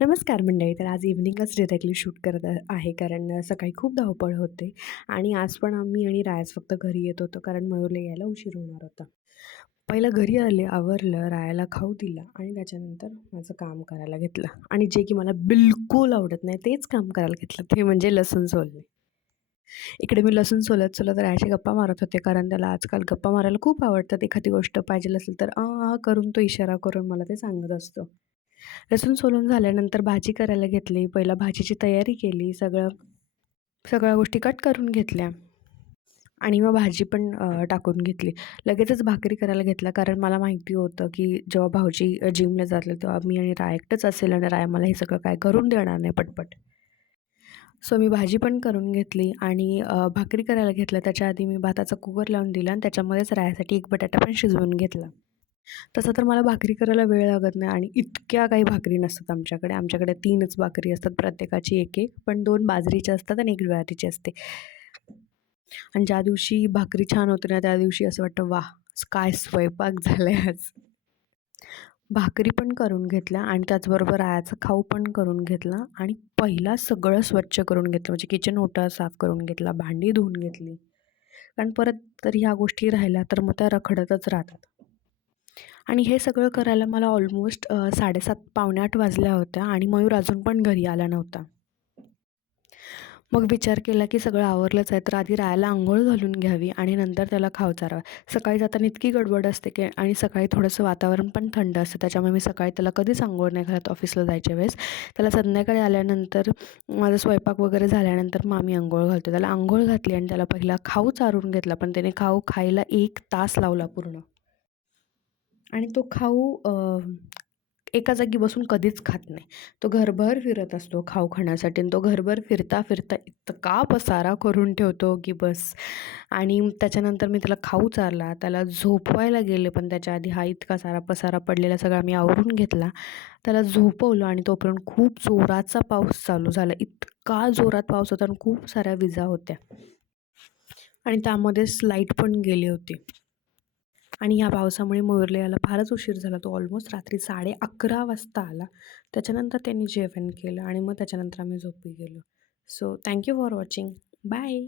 नमस्कार मंडळी. तर आज इव्हनिंगच डिरेक्टली शूट करत आहे कारण सकाळी खूप धावपळ होते आणि आज पण आम्ही आणि रायाच फक्त घरी येत होतो कारण मयूरला यायला उशीर होणार होता. पहिलं घरी आले, आवरलं, रायाला खाऊ दिला आणि त्याच्यानंतर माझं काम करायला घेतलं आणि जे की मला बिलकुल आवडत नाही तेच काम करायला घेतलं ते म्हणजे लसूण सोलणे. इकडे मी लसूण सोलत रायाशी गप्पा मारत होते कारण त्याला आजकाल गप्पा मारायला खूप आवडतात. एखादी गोष्ट पाहिजे असेल तर करून तो इशारा करून मला ते सांगत असतो. लसूण सोलून झाल्यानंतर भाजी करायला घेतली. पहिला भाजीची तयारी केली. सगळ्या गोष्टी कट करून घेतल्या आणि मग भाजी पण टाकून घेतली. लगेचच भाकरी करायला घेतला कारण मला माहिती होतं, की जेव्हा भाऊजी जिमला जातील तेव्हा मी आणि राया एकटंच असेल आणि राया मला हे सगळं काय करून देणार नाही पटपट. सो मी भाजी पण करून घेतली आणि भाकरी करायला घेतलं. त्याच्या आधी मी भाताचा कुकर लावून दिला आणि त्याच्यामध्येच रायासाठी एक बटाटा पण शिजवून घेतला. तसं तर मला भाकरी करायला वेळ लागत नाही आणि इतक्या काही भाकरी नसतात आमच्याकडे. आमच्याकडे 3च भाकरी असतात प्रत्येकाची एक-एक. पण 2 बाजरीच्या असतात आणि 1 ज्वारीची असते. आणि ज्या दिवशी भाकरी छान होते ना, त्या दिवशी असं वाटतं वाह! काय स्वयंपाक झालाय आज. भाकरी पण करून घेतल्या आणि त्याचबरोबर आयाचा खाऊ पण करून घेतला आणि पहिला सगळं स्वच्छ करून घेतलं. म्हणजे किचन ओटा साफ करून घेतला, भांडी धुवून घेतली. कारण परत तर ह्या गोष्टी राहिल्या तर मग त्या रखडतच राहतात. आणि हे सगळं करायला मला ऑलमोस्ट 7:30 पावणे 8 वाजल्या होत्या आणि मयूर अजून पण घरी आला नव्हता. मग विचार केला की सगळं आवरलंच आहे, तर आधी रायाला अंघोळ घालून घ्यावी आणि नंतर त्याला खाऊ चारावा. सकाळी जाताना इतकी गडबड असते की आणि सकाळी थोडंसं वातावरण पण थंड असतं. त्याच्यामुळे मी सकाळी त्याला कधीच अंघोळ नाही घालत ऑफिसला जायच्या वेळेस. त्याला संध्याकाळी आल्यानंतर माझा स्वयंपाक वगैरे झाल्यानंतर मग आम्ही अंघोळ घालतो. त्याला अंघोळ घातली आणि त्याला पहिला खाऊ चारून घेतला. पण त्याने खाऊ खायला 1 तास लावला पूर्ण. आणि तो खाऊ एका जागी बसून कधीच खात नाही. तो घरभर फिरत असतो खाऊ खाण्यासाठी आणि तो घरभर फिरता फिरता इतका पसारा करून ठेवतो की बस. आणि त्याच्यानंतर मी त्याला खाऊ चारला, त्याला झोपवायला गेले, पण त्याच्या आधी हा इतका सारा पसारा पडलेला सगळा मी आवरून घेतला. त्याला झोपवलं आणि तोपर्यंत खूप जोराचा पाऊस चालू झाला. इतका जोरात पाऊस होता आणि खूप साऱ्या विजा होत्या आणि त्यामध्येच लाईट पण गेली होती. आणि ह्या पावसामुळे मयूरला यायला फारच उशीर झाला. तो ऑलमोस्ट रात्री 11:30 वाजता आला. त्याच्यानंतर त्यांनी जेवण केलं आणि मग त्याच्यानंतर आम्ही झोपी गेलो. So thank you for watching. Bye.